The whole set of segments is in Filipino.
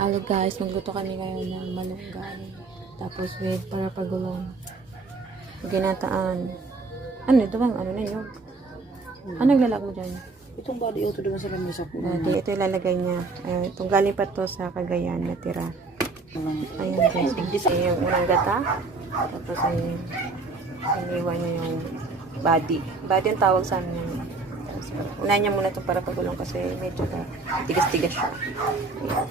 Hello guys, magluto kami ngayon ng malunggay. Tapos with parapagulong. Ginataan. Ano ito bang? Ano na yun? Ano naglalag mo dyan? Itong body ito doon sa lamesa ko. Ito ilalagay niya. Itong galing pa to sa Cagayan na tira. Ayan guys. Ayan yung unang gata. Tapos ayan. Iniwan niya yung body. Body ang tawag sa amin. Unahin niya muna itong parapagulong kasi medyo tigas-tigas siya. Ayan.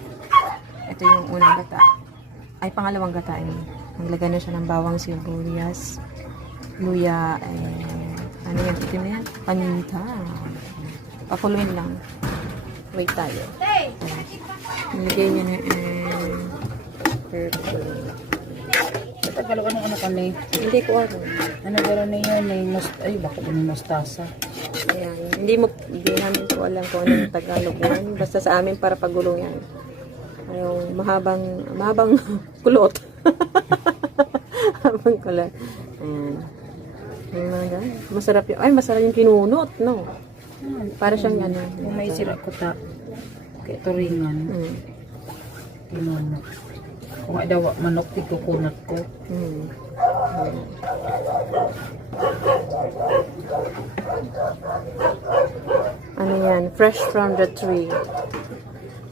Ito yung unang gata. Ay, pangalawang gata. Naglagay na siya ng bawang sibuyas, luya, ano yan, itim na yan? Paminta. Pakuluin lang. Wait tayo. Nilagay niya na purple. Tagalog anong ano kami? Hindi ko ano. Ano gano'n na yun? Ay, bakit may mustasa? Ayan. Hindi namin ko alam kung anong Tagalog yan. Basta sa amin para pagulong yan. Yung mahabang kulot. Mahabang kulot. Ayan. Masarap yun. Ay, masarap yung kinunot, no? Para siyang ano. Kung may sira ko ta, kaya turingan. Pinunot. Kung ay daw manok, tikukunat ko. Ano yan? Fresh from the tree.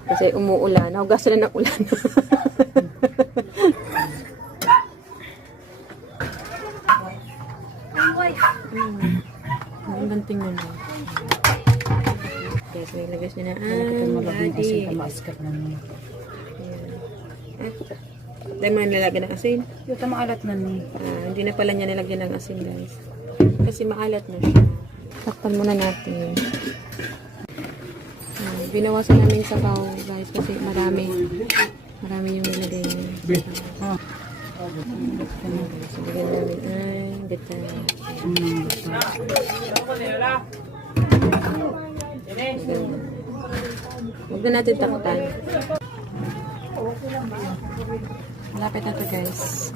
Kasi umuulan. Nahugasan na ng ulan. Ang ganting na lang. Yes, may lagas niya na. Ito malabing kasi Daddy. kamaskat na niya. Dahil mo na nilagyan ng asin. Ito maalat na niya. Hindi na pala niya nilagyan ng asin, guys. Kasi maalat na siya. Takpan muna natin. Binawasan namin sa sabaw, guys, kasi marami yung nilagay niya. So, bigyan namin gata. Huwag na natin takpan. Malapit na to, guys.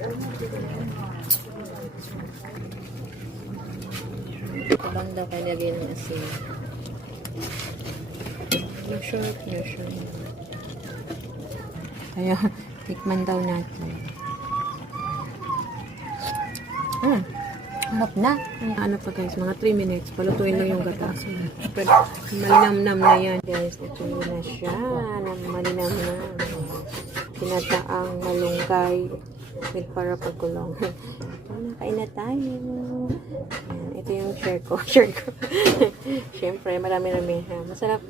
Ito lang daw kayo lagay ng asin. No sure. Kaya, tikman daw natin. Harap na. Ano pa guys, mga 3 minutes. Palutuin lang yung gata. Malinamnam na yan guys. Ito na siya. Malinamnam. Pinataang malunggay with parapagulong. Kain na tayo. Ito yung share ko. Siyempre, marami-rami. Masarap.